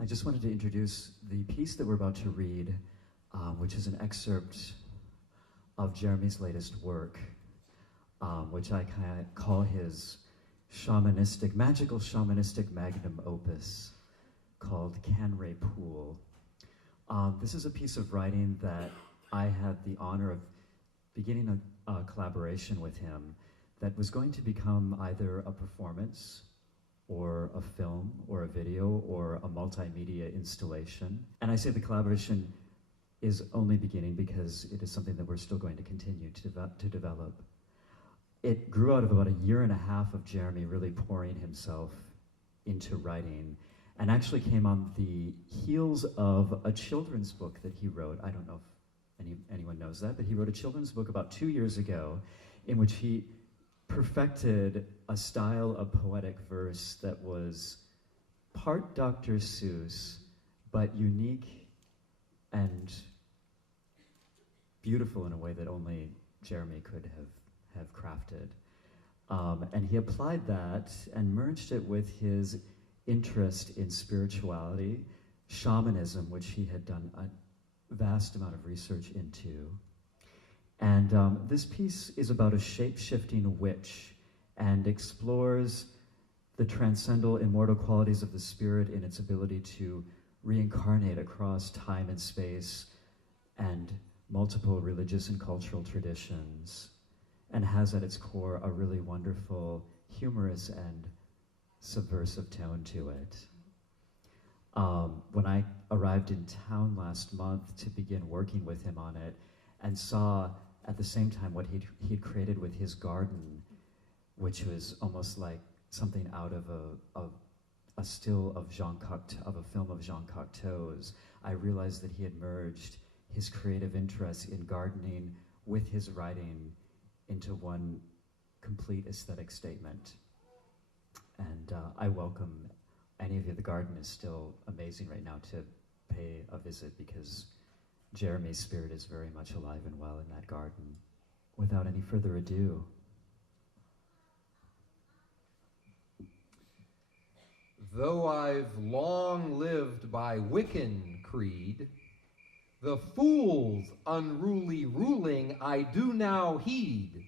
I just wanted to introduce the piece that we're about to read, which is an excerpt of Jeremy's latest work, which I kind of call his magical shamanistic magnum opus called Canray Poole. This is a piece of writing that I had the honor of beginning a collaboration with him that was going to become either a performance or a film or a video or a multimedia installation. And I say the collaboration is only beginning because it is something that we're still going to continue to develop. It grew out of about a year and a half of Jeremy really pouring himself into writing, and actually came on the heels of a children's book that he wrote. I don't know if anyone knows that, but he wrote a children's book about 2 years ago in which he perfected a style of poetic verse that was part Dr. Seuss, but unique and beautiful in a way that only Jeremy could have crafted. And he applied that and merged it with his interest in spirituality, shamanism, which he had done a vast amount of research into. And this piece is about a shape-shifting witch and explores the transcendental, immortal qualities of the spirit in its ability to reincarnate across time and space and multiple religious and cultural traditions, and has at its core a really wonderful, humorous and subversive tone to it. When I arrived in town last month to begin working with him on it, and saw at the same time what he'd created with his garden, which was almost like something out of a still of a film of Jean Cocteau's, I realized that he had merged his creative interest in gardening with his writing into one complete aesthetic statement. And I welcome any of you. The garden is still amazing right now to pay a visit because Jeremy's spirit is very much alive and well in that garden. Without any further ado. Though I've long lived by Wiccan creed, the fool's unruly ruling I do now heed.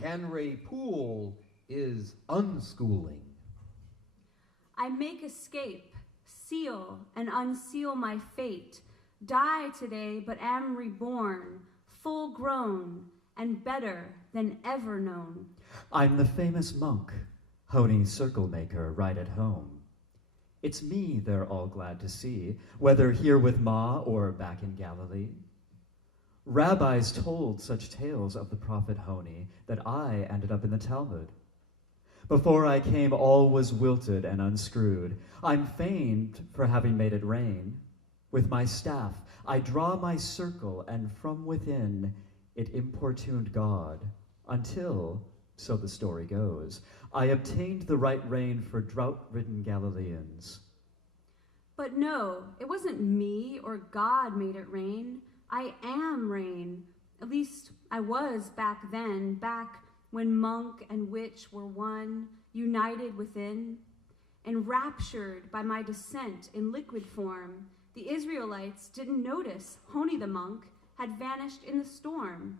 Canray Poole is unschooling. I make escape, seal and unseal my fate, die today but am reborn, full grown and better than ever known. I'm the famous monk, honey circle maker right at home. It's me they're all glad to see, whether here with Ma or back in Galilee. Rabbis told such tales of the prophet Honi that I ended up in the Talmud. Before I came, all was wilted and unscrewed. I'm famed for having made it rain. With my staff, I draw my circle, and from within it importuned God, until, so the story goes, I obtained the right rain for drought-ridden Galileans. But no, it wasn't me or God made it rain. I am rain. At least I was back then, back when monk and witch were one, united within. Enraptured by my descent in liquid form, the Israelites didn't notice Honi the monk had vanished in the storm.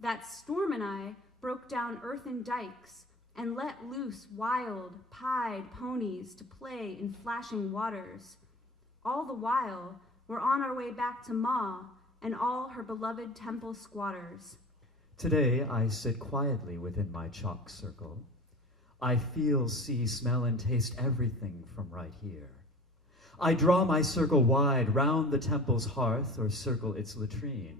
That storm and I broke down earthen dikes and let loose wild, pied ponies to play in flashing waters. All the while, we're on our way back to Ma and all her beloved temple squatters. Today, I sit quietly within my chalk circle. I feel, see, smell, and taste everything from right here. I draw my circle wide round the temple's hearth or circle its latrine.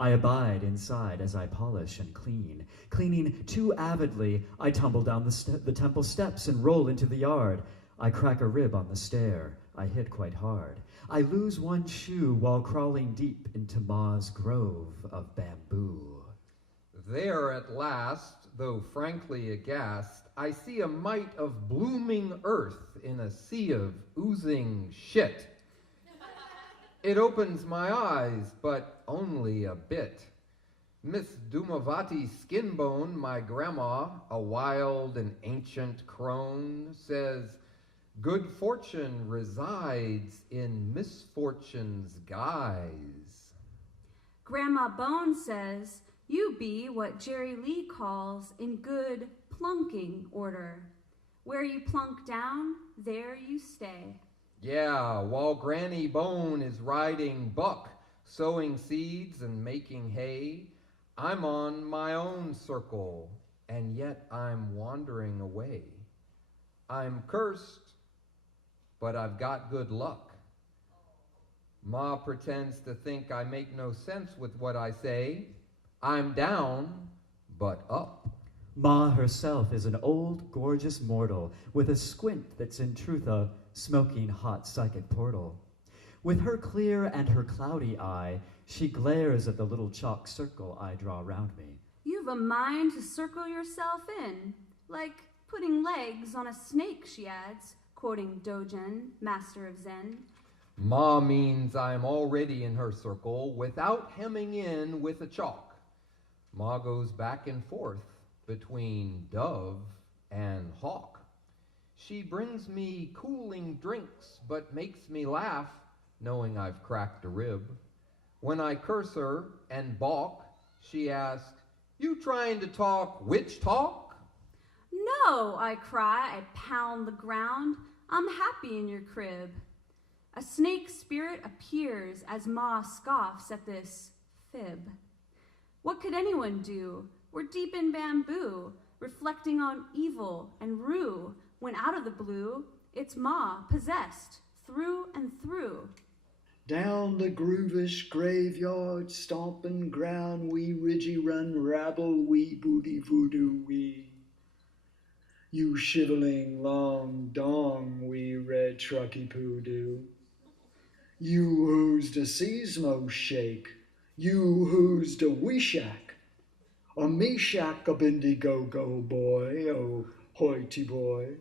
I abide inside as I polish and clean. Cleaning too avidly, I tumble down the temple steps and roll into the yard. I crack a rib on the stair. I hit quite hard. I lose one shoe while crawling deep into Ma's grove of bamboo. There at last, though frankly aghast, I see a mite of blooming earth in a sea of oozing shit. It opens my eyes, but only a bit. Miss Dumavati Skinbone, my grandma, a wild and ancient crone, says, Good fortune resides in misfortune's guise. Grandma Bone says you be what Jerry Lee calls in good plunking order. Where you plunk down, there you stay. Yeah, while Granny Bone is riding buck, sowing seeds and making hay, I'm on my own circle, and yet I'm wandering away. I'm cursed, but I've got good luck. Ma pretends to think I make no sense with what I say. I'm down, but up. Ma herself is an old, gorgeous mortal with a squint that's in truth a smoking hot psychic portal. With her clear and her cloudy eye, she glares at the little chalk circle I draw round me. You've a mind to circle yourself in, like putting legs on a snake, she adds, quoting Dogen, master of Zen. Ma means I'm already in her circle without hemming in with a chalk. Ma goes back and forth between dove and hawk. She brings me cooling drinks, but makes me laugh, knowing I've cracked a rib. When I curse her and balk, she asks, "You trying to talk witch talk?" No, I cry, I pound the ground. I'm happy in your crib. A snake spirit appears as Ma scoffs at this fib. What could anyone do? We're deep in bamboo, reflecting on evil and rue, when out of the blue, it's Ma possessed through and through. Down the groovish graveyard, stomping ground, wee ridgy run rabble, wee booty voodoo wee. You shiveling long dong, wee red trucky poodoo. You who's the seasmo shake, you who's the wee shack. A me shack a bindy go boy, oh hoity boy.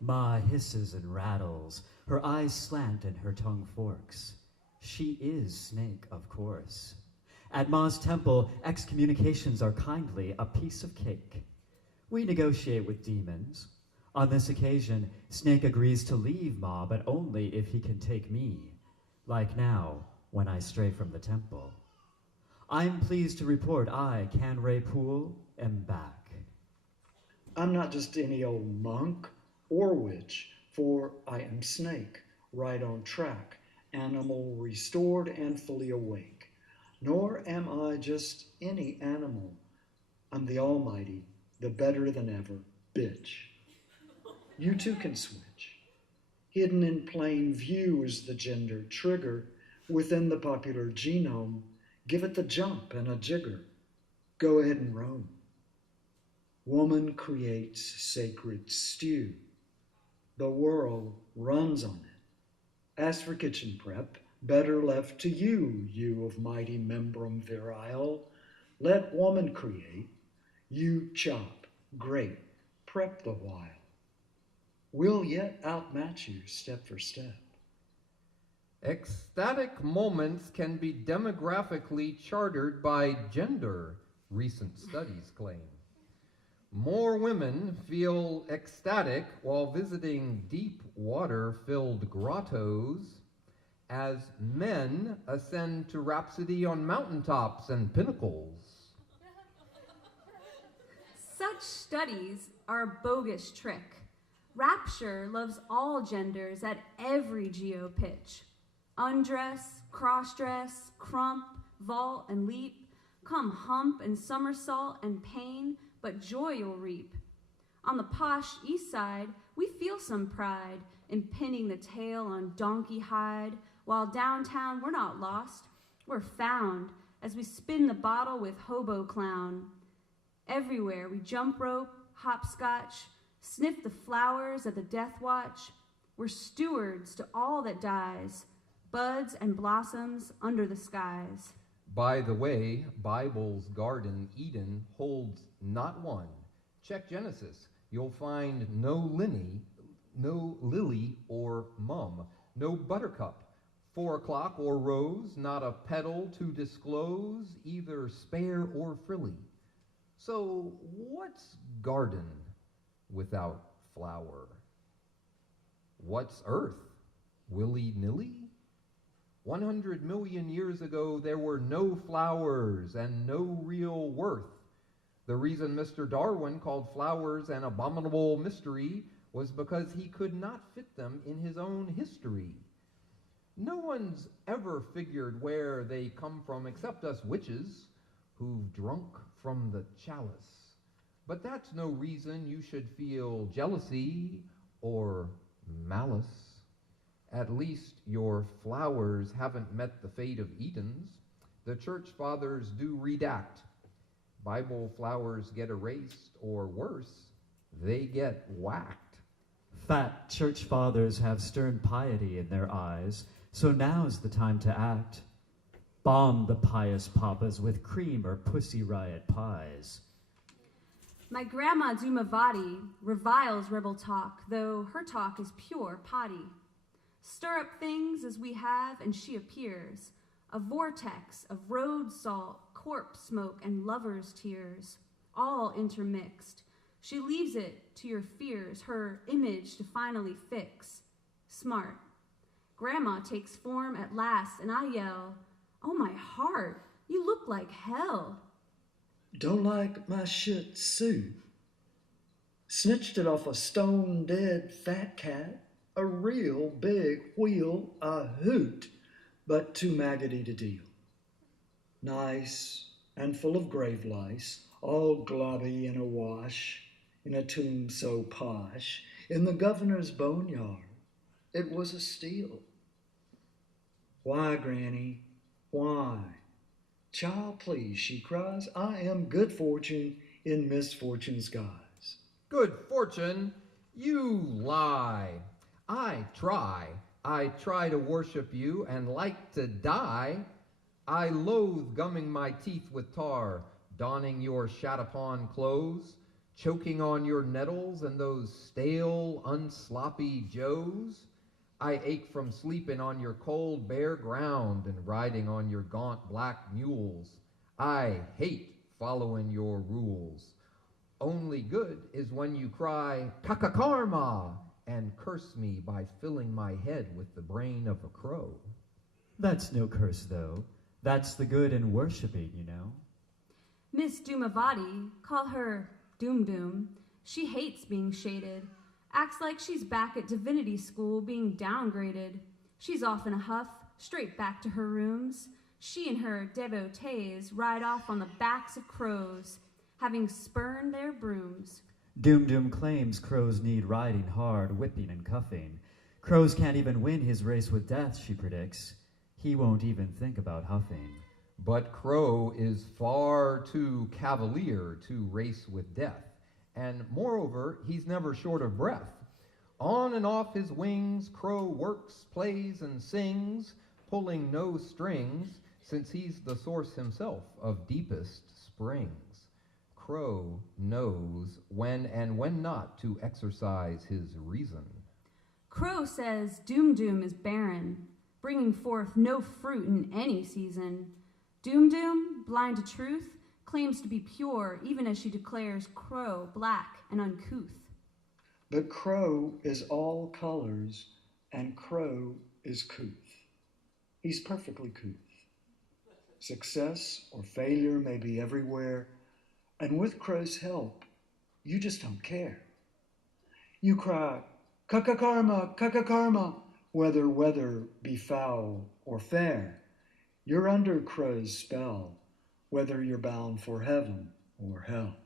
Ma hisses and rattles, her eyes slant and her tongue forks. She is Snake, of course. At Ma's temple, excommunications are kindly a piece of cake. We negotiate with demons. On this occasion, Snake agrees to leave Ma, but only if he can take me, like now, when I stray from the temple. I'm pleased to report I, Canray Poole, am back. I'm not just any old monk or witch, for I am Snake, right on track, animal restored and fully awake. Nor am I just any animal. I'm the almighty, the better than ever bitch. You too can switch. Hidden in plain view is the gender trigger within the popular genome. Give it the jump and a jigger. Go ahead and roam. Woman creates sacred stew. The world runs on it. As for kitchen prep, better left to you, you of mighty membrum virile. Let woman create. You chop, grate, prep the while. We'll yet outmatch you step for step. Ecstatic moments can be demographically chartered by gender, recent studies claim. More women feel ecstatic while visiting deep water-filled grottos as men ascend to rhapsody on mountaintops and pinnacles. Such studies are a bogus trick. Rapture loves all genders at every geo pitch. Undress, cross-dress, crump, vault, and leap. Come hump and somersault and pain, but joy you'll reap. On the posh east side, we feel some pride in pinning the tail on donkey hide, while downtown we're not lost, we're found as we spin the bottle with hobo clown. Everywhere we jump rope, hopscotch, sniff the flowers at the death watch. We're stewards to all that dies, buds and blossoms under the skies. By the way, Bible's Garden Eden holds not one. Check Genesis. You'll find no lily or mum, no buttercup, 4 o'clock or rose, not a petal to disclose, either spare or frilly. So what's garden without flower? What's Earth? Willy-nilly? 100 million years ago, there were no flowers and no real worth. The reason Mr. Darwin called flowers an abominable mystery was because he could not fit them in his own history. No one's ever figured where they come from except us witches who've drunk from the chalice. But that's no reason you should feel jealousy or malice. At least your flowers haven't met the fate of Edens. The church fathers do redact. Bible flowers get erased, or worse, they get whacked. Fat church fathers have stern piety in their eyes, so now's the time to act. Bomb the pious papas with cream or pussy riot pies. My grandma Dumavati reviles rebel talk, though her talk is pure potty. Stir up things as we have, and she appears, a vortex of road salt, corpse smoke, and lovers' tears, all intermixed. She leaves it to your fears, her image to finally fix. Smart. Grandma takes form at last, and I yell, "Oh, my heart, you look like hell." Don't like my shit suit. Snitched it off a stone-dead fat cat. A real big wheel, a hoot, but too maggoty to deal. Nice and full of grave lice, all globby in a wash, in a tomb so posh, in the governor's boneyard. It was a steal. Why, Granny, why? Child, please, she cries, I am good fortune in misfortune's guise. Good fortune? You lie. I try to worship you and like to die. I loathe gumming my teeth with tar, donning your shat-upon clothes, choking on your nettles and those stale, unsloppy joes. I ache from sleeping on your cold, bare ground and riding on your gaunt black mules. I hate following your rules. Only good is when you cry, "Kakakarma," and curse me by filling my head with the brain of a crow. That's no curse, though. That's the good in worshiping, you know. Miss Dumavati, call her Doom Doom. She hates being shaded. Acts like she's back at divinity school being downgraded. She's off in a huff, straight back to her rooms. She and her devotees ride off on the backs of crows, having spurned their brooms. Doom Doom claims crows need riding hard, whipping and cuffing. Crows can't even win his race with death, she predicts. He won't even think about huffing. But Crow is far too cavalier to race with death. And moreover, he's never short of breath. On and off his wings, Crow works, plays, and sings, pulling no strings, since he's the source himself of deepest springs. Crow knows when and when not to exercise his reason. Crow says Doom Doom is barren, bringing forth no fruit in any season. Doom Doom, blind to truth, claims to be pure even as she declares Crow black and uncouth. But Crow is all colors, and Crow is couth. He's perfectly couth. Success or failure may be everywhere, and with Crow's help, you just don't care. You cry, "Kakakarma, Kakakarma," whether weather be foul or fair. You're under Crow's spell, whether you're bound for heaven or hell.